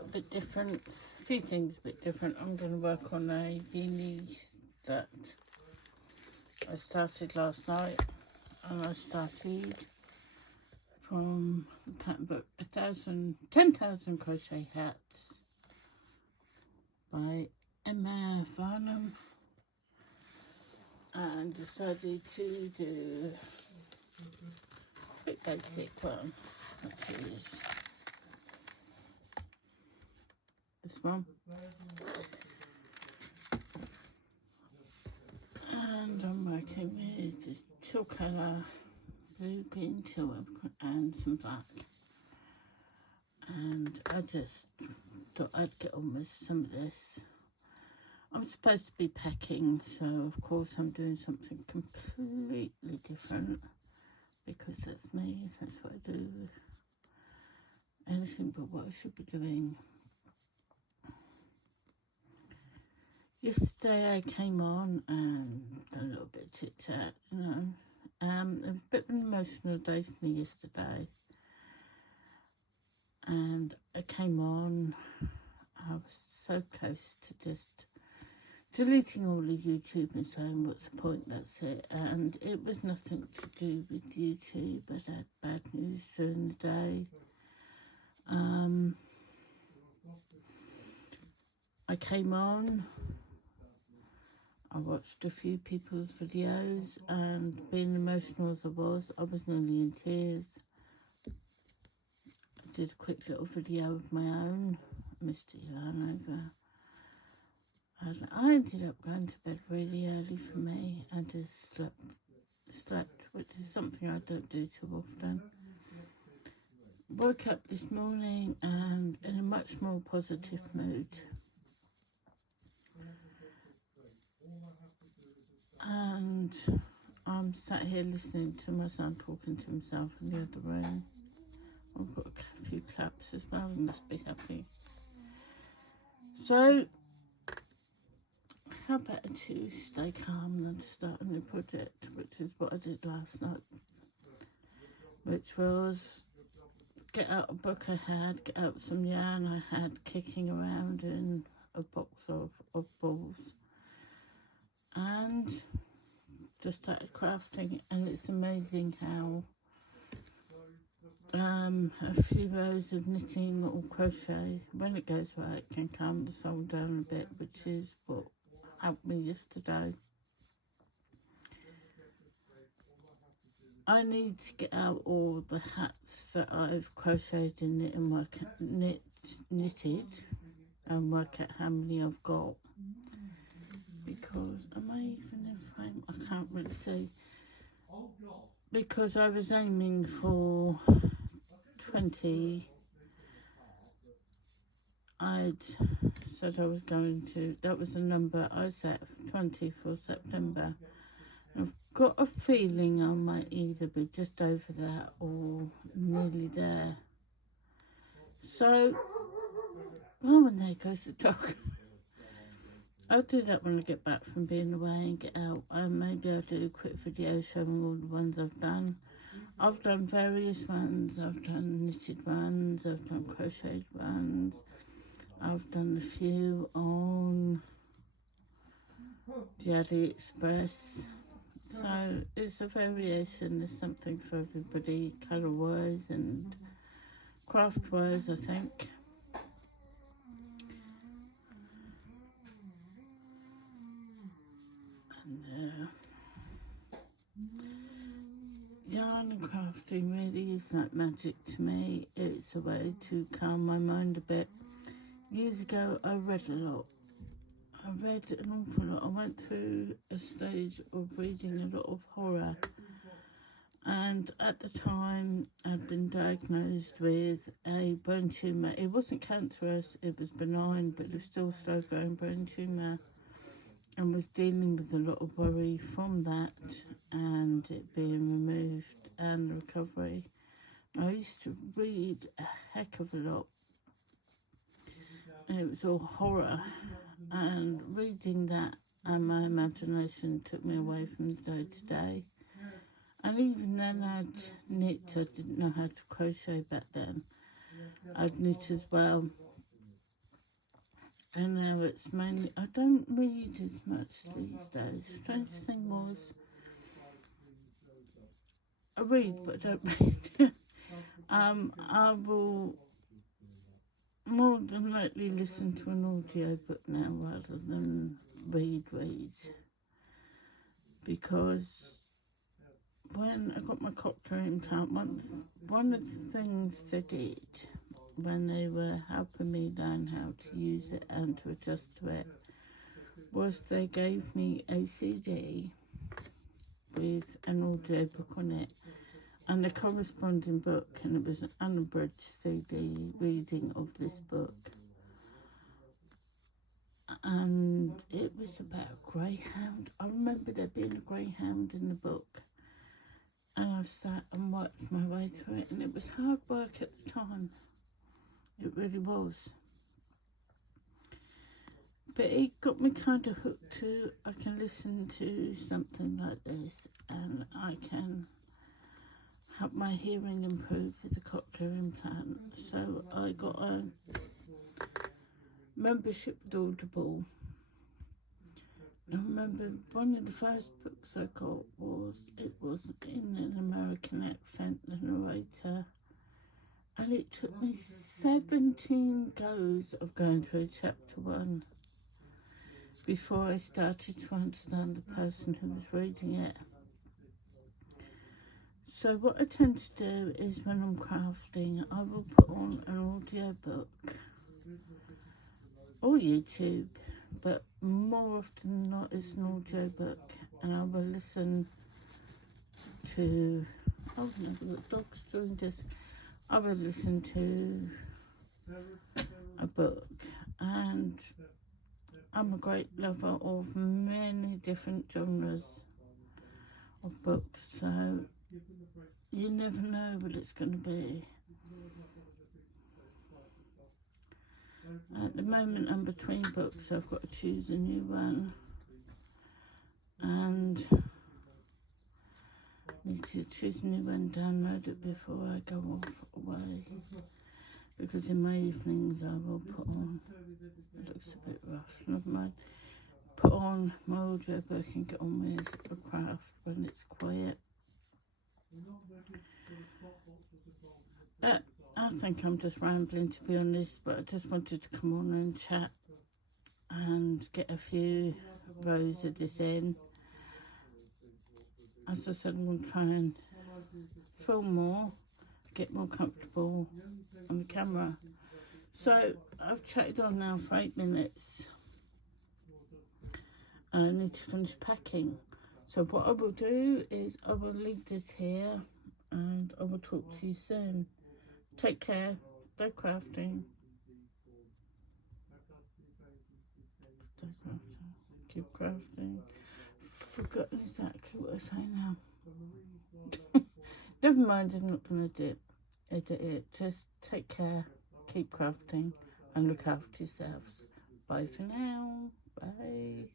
little bit different, a few things a bit different. I'm going to work on a beanie that I started last night, and I started from the pattern book 10,000 Crochet Hats by Emma Farnham, and decided to do a bit basic one, which is this one. And I'm working with the teal colour, blue, green, teal, and some black. And I just thought I'd get on with some of this. I'm supposed to be packing, so of course I'm doing something completely different, because that's me, that's what I do. Anything but what I should be doing. Yesterday I came on and done a little bit of chit chat, you know. It was a bit of an emotional day for me yesterday. And I came on, I was so close to just deleting all of YouTube and saying, what's the point, that's it. And it was nothing to do with YouTube. I had bad news during the day. I came on, I watched a few people's videos, and being emotional as I was nearly in tears. I did a quick little video of my own, Mr. Yarnover. And I ended up going to bed really early for me. I just slept, which is something I don't do too often. Woke up this morning and in a much more positive mood. And I'm sat here listening to my son talking to himself in the other room. I've got a few claps as well, he must be happy. So, how better to stay calm than to start a new project, which is what I did last night. Which was get out a book I had, get out some yarn I had kicking around in a box of balls. And just started crafting, and it's amazing how a few rows of knitting or crochet, when it goes right, can calm the soul down a bit, which is what helped me yesterday. I need to get out all the hats that I've crocheted and knitted and work out how many I've got. Because, am I even in frame? I can't really see. Because I was aiming for 20. I'd said I was going to, that was the number I set, 20 for September. I've got a feeling I might either be just over that or nearly there. So, oh, and there goes the dog. I'll do that when I get back from being away and get out. Maybe I'll do a quick video showing all the ones I've done. I've done various ones. I've done knitted ones. I've done crocheted ones. I've done a few on the AliExpress. So it's a variation. There's something for everybody, colour-wise and craft-wise, I think. And yarn and crafting really is like magic to me. It's a way to calm my mind a bit. Years ago, I read a lot. I read an awful lot. I went through a stage of reading a lot of horror. And at the time, I'd been diagnosed with a brain tumour. It wasn't cancerous, it was benign, but it was still slow-growing brain tumour. And was dealing with a lot of worry from that and it being removed and recovery. I used to read a heck of a lot. And it was all horror. And reading that and my imagination took me away from the day-to-day. And even then I'd knit. I didn't know how to crochet back then. I'd knit as well. And now it's mainly, I don't read as much these days. Strange thing was, I read, but I don't read. I will more than likely listen to an audio book now rather than read. Because when I got my cochlear implant, one of the things they did when they were helping me learn how to use it and to adjust to it was they gave me a CD with an audio book on it and a corresponding book, and it was an unabridged CD reading of this book. And it was about a greyhound. I remember there being a greyhound in the book. And I sat and worked my way through it, and it was hard work at the time. It really was. But it got me kind of hooked to, I can listen to something like this and I can help my hearing improve with the cochlear implant. So I got a membership with Audible. I remember one of the first books I got it was in an American accent, the narrator. And it took me 17 goes of going through chapter 1 before I started to understand the person who was reading it. So what I tend to do is when I'm crafting, I will put on an audio book or YouTube, but more often than not it's an audio book, and I will listen to, oh no, the dog's doing this. I will listen to a book, and I'm a great lover of many different genres of books, so you never know what it's going to be. At the moment I'm between books, so I've got to choose a new one, and I need to choose a new one, download it before I go off away, because in my evenings I will put on, it looks a bit rough, never mind, put on my audio book and get on with a craft when it's quiet. I think I'm just rambling, to be honest, but I just wanted to come on and chat and get a few rows of this in. As I said, I'm going to try and film more, get more comfortable on the camera. So I've chatted on now for 8 minutes and I need to finish packing. So what I will do is I will leave this here and I will talk to you soon. Take care, stay crafting. Stay crafting, keep crafting. Forgotten exactly what I say now. Never mind, I'm not going to edit it. Just take care, keep crafting and look after yourselves. Bye for now. Bye.